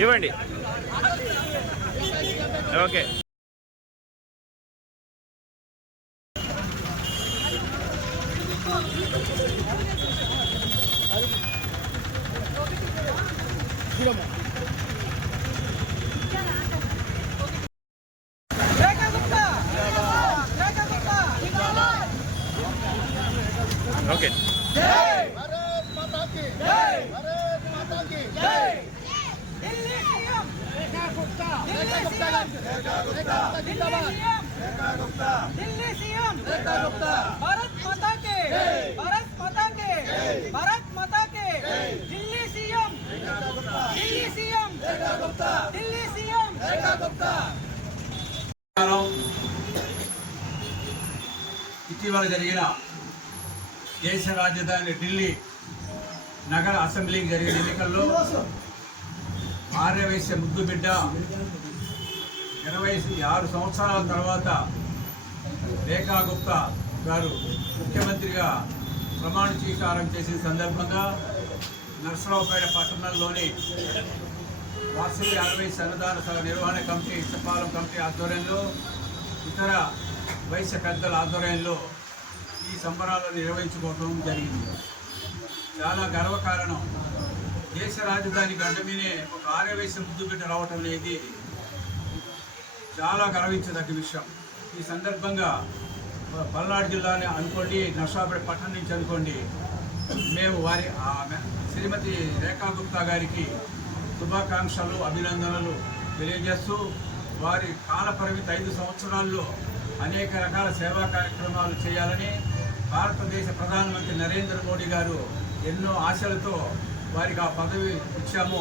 ఇవ్వండి. Okay. Rekha Gupta Rekha Gupta okay Bharat माता की జై भारत माता की జై Delhi CM Rekha Gupta Delhi CM Rekha Gupta Delhi CM Rekha Gupta Delhi CM Rekha Gupta Bharat Mata కే భారత్ మాతా కే భారత్ మాతా కే Delhi CM Rekha Gupta Delhi CM Rekha Gupta Delhi CM Rekha Gupta నమస్కారం. ఇటీవల జరిగిన దేశ రాజధాని ఢిల్లీ నగర అసెంబ్లీకి జరిగిన ఎన్నికల్లో ఆర్యవైశ్య ముద్దు బిడ్డ. ఇరవై ఆరు సంవత్సరాల తర్వాత రేఖా గుప్తా గారు ముఖ్యమంత్రిగా ప్రమాణ స్వీకారం చేసిన సందర్భంగా నర్సరావుపేట పట్టణంలోని వార్షిక అరవై సన్నదాన సభ నిర్వహణ కమిటీ ఇష్టపాలెం కమిటీ ఆధ్వర్యంలో ఇతర వైశ్య పెద్దల ఆధ్వర్యంలో ఈ సంబరాలను నిర్వహించుకోవడం జరిగింది. చాలా గర్వకారణం దేశ రాజధాని గడ్డ మీదే ఒక ఆర్యవైశ్య ముద్దు బిడ్డ రావటం అనేది చాలా గర్వించదగ్గ విషయం. ఈ సందర్భంగా పల్నాడు జిల్లాని అనుకోండి నర్సాపేట పట్టణం నుంచి అనుకోండి మేము వారి శ్రీమతి రేఖా గుప్తా గారికి శుభాకాంక్షలు అభినందనలు తెలియజేస్తూ వారి కాలపరిమితి ఐదు సంవత్సరాల్లో అనేక రకాల సేవా కార్యక్రమాలు చేయాలని భారతదేశ ప్రధానమంత్రి నరేంద్ర మోడీ గారు ఎన్నో ఆశలతో వారికి ఆ పదవి ఇచ్చామో.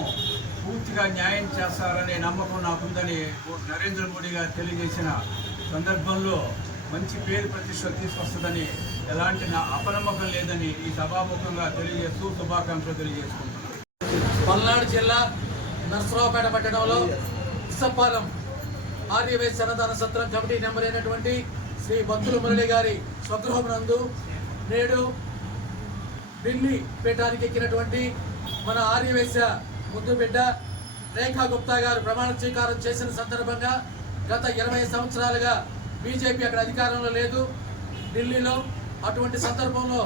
పూర్తిగా న్యాయం చేస్తారనే నమ్మకం నాకుందని నరేంద్ర మోడీ గారు తెలియజేసిన సందర్భంలో మంచి పేరు ప్రతిష్ట తీసుకొస్తుందని ఎలాంటి నా అపనమ్మకం లేదని ఈ సభాముఖంగా తెలియజేస్తూ శుభాకాంక్షలు తెలియజేసుకుంటున్నాను. పల్నాడు జిల్లా నర్సరావుపేట పట్టణంలో ఇసపాలెం ఆర్యవైశ్య సన్నదాన సత్రం కమిటీ నెంబర్ అయినటువంటి శ్రీ భక్తుల మురళి గారి స్వగృహం నందు నేడు ఢిల్లీ పీఠానికి ఎక్కినటువంటి మన ఆర్యవేశ ముద్దు బిడ్డ రేఖా గుప్తా గారు ప్రమాణ స్వీకారం చేసిన సందర్భంగా గత ఇరవై సంవత్సరాలుగా బీజేపీ అక్కడ అధికారంలో లేదు. ఢిల్లీలో అటువంటి సందర్భంలో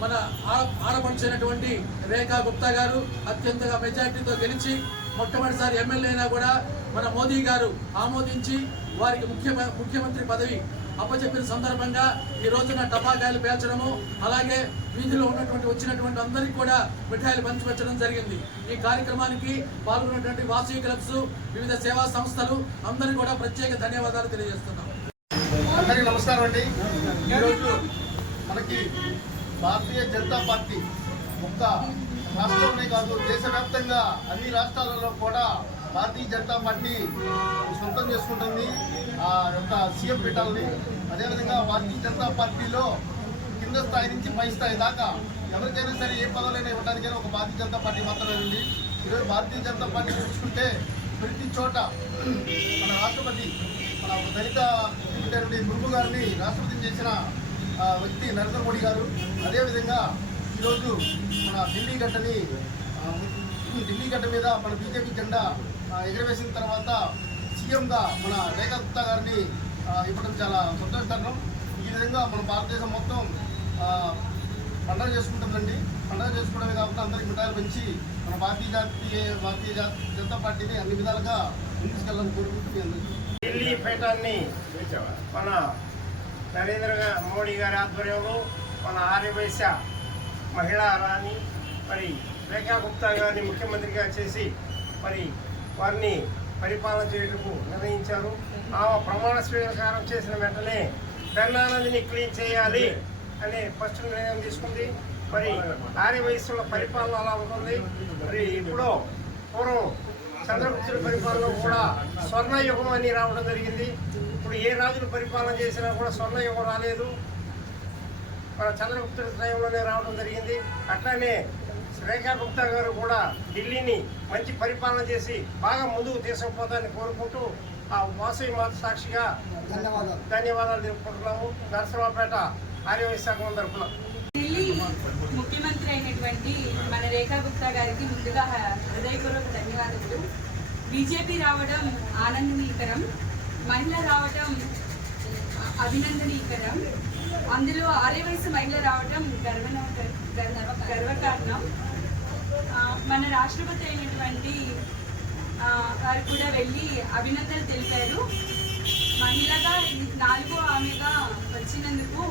మన ఆడ- ఆడపడిచినటువంటి రేఖా గుప్తా గారు అత్యంతగా మెజార్టీతో గెలిచి మొట్టమొదటిసారి ఎమ్మెల్యే అయినా కూడా మన మోదీ గారు ఆమోదించి వారికి ముఖ్య ముఖ్యమంత్రి పదవి అప్పచెప్పిన సందర్భంగా ఈ రోజున టపాకాయలు పేల్చడము అలాగే వీధిలో ఉన్నటువంటి వచ్చినటువంటి అందరికీ కూడా మిఠాయిలు పంచిపెట్టడం జరిగింది. ఈ కార్యక్రమానికి పాల్గొన్నటువంటి వాసవి క్లబ్స్ వివిధ సేవా సంస్థలు అందరికీ కూడా ప్రత్యేక ధన్యవాదాలు తెలియజేస్తున్నాం. అందరికీ నమస్కారం అండి. ఈరోజు మనకి భారతీయ జనతా పార్టీ ఒక్క రాష్ట్రంలోనే కాదు దేశవ్యాప్తంగా అన్ని రాష్ట్రాలలో కూడా భారతీయ జనతా పార్టీ సొంతం చేసుకుంటుంది. ఆ యొక్క సీఎం పెట్టాలని. అదేవిధంగా భారతీయ జనతా పార్టీలో కింద స్థాయి నుంచి పై స్థాయి దాకా ఎవరికైనా సరే ఏ పదవులైనా ఇవ్వడానికైనా ఒక భారతీయ జనతా పార్టీ మాత్రమే ఉంది. ఈరోజు భారతీయ జనతా పార్టీ చూసుకుంటే ప్రతి చోట మన రాష్ట్రపతి మన దళిత సెక్రటరీ ముర్ము గారిని రాష్ట్రపతిని చేసిన ఆ, వ్యక్తి నరేంద్ర మోడీ గారు. అదేవిధంగా ఈరోజు మన ఢిల్లీ గట్టని ఆ, ఢిల్లీ గడ్డ మీద మన బీజేపీ జెండా ఎగరవేసిన తర్వాత సీఎంగా మన రేఖా గారిని ఇవ్వడం చాలా సంతోషకరం. ఈ విధంగా మన భారతదేశం మొత్తం పండుగ చేసుకుంటుందండి. పండుగ చేసుకోవడమే కాకుండా అందరికి మిఠాయిలు పెంచి మన భారతీయ జాతీయ భారతీయ జనతా పార్టీని అన్ని విధాలుగా ముందుకెళ్ళాలని కోరుకుంటూ ఢిల్లీ పీఠాన్ని మన నరేంద్ర మోడీ గారి ఆధ్వర్యంలో మన ఆర్యవైశ్య మహిళా రాణి మరి రేఖా గుప్తా గారిని ముఖ్యమంత్రిగా చేసి మరి వారిని పరిపాలన చేయటకు నిర్ణయించారు. ఆమె ప్రమాణ స్వీకారం చేసిన వెంటనే పెన్నానందిని క్లీన్ చేయాలి అనే ఫస్ట్ నిర్ణయం తీసుకుంది. మరి ఆర్యవయస్సుల పరిపాలన అలా ఉంటుంది. మరి ఇప్పుడు పూర్వం చంద్రగుప్తుడి పరిపాలన కూడా స్వర్ణయుగం అని రావడం జరిగింది. ఇప్పుడు ఏ రాజులు పరిపాలన చేసినా కూడా స్వర్ణయుగం రాలేదు. మన చంద్రగుప్తుడి త్రయంలోనే రావడం జరిగింది. అట్లానే రేఖా గుప్తా గారు కూడా ఢిల్లీని మంచి పరిపాలన చేసి బాగా ముందుకు తీసుకుపోతారని కోరుకుంటూ ఆ వాసవి మాత సాక్షిగా ధన్యవాదాలు. ధన్యవాదాలు తెలుపుకుంటున్నాము. నరసరావుపేట ఆర్యవైశాఖం తరఫున ఢిల్లీ ముఖ్యమంత్రి అయినటువంటి మన రేఖా గుప్తా గారికి ముందుగా హృదయపూర్వక ధన్యవాదాలు బీజేపీ రావడం ఆనందనీకరం మహిళ రావడం అభినందనీకరం అందులో ఆరే వయసు మహిళ రావడం గర్వన గర్వ- గర్వకారణం. మన రాష్ట్రపతి అయినటువంటి వారు కూడా వెళ్ళి అభినందనలు తెలిపారు. మహిళగా నాలుగో ఆమెగా వచ్చినందుకు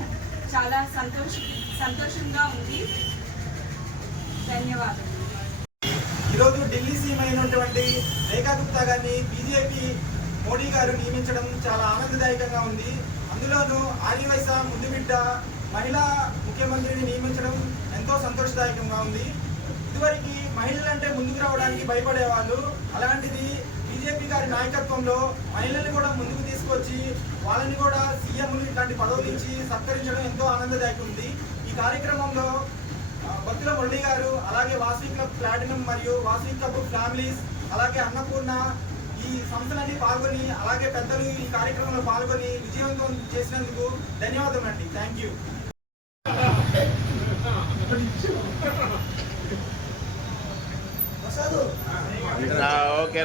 చాలా సంతోష సంతోషంగా ఉంది. ధన్యవాదాలు. ఈరోజు ఢిల్లీ సీఎం అయినటువంటి రేఖా గుప్తా గారిని బీజేపీ మోడీ గారు నియమించడం చాలా ఆనందదాయకంగా ఉంది. అందులోనూ ఆర్యవైస ముందు బిడ్డ మహిళా ముఖ్యమంత్రిని నియమించడం ఎంతో సంతోషదాయకంగా ఉంది. ఇదివరకు మహిళలంటే ముందుకు రావడానికి భయపడేవాళ్ళు. అలాంటిది బీజేపీ గారి నాయకత్వంలో మహిళల్ని కూడా ముందుకు తీసుకొచ్చి వాళ్ళని కూడా సీఎంలు ఇట్లాంటి పదవులు ఇచ్చి సత్కరించడం ఎంతో ఆనందదాయకం ఉంది ఈ కార్యక్రమంలో భక్తుల మురళి గారు అలాగే వాసవి క్లబ్ ప్లాటినం మరియు వాసవి క్లబ్ ఫ్యామిలీస్ అలాగే అన్నపూర్ణ ఈ సంస్థలన్నీ పాల్గొని అలాగే పెద్దలు ఈ కార్యక్రమంలో పాల్గొని విజయవంతం చేసినందుకు ధన్యవాదం అండి థ్యాంక్ యూ. ఓకే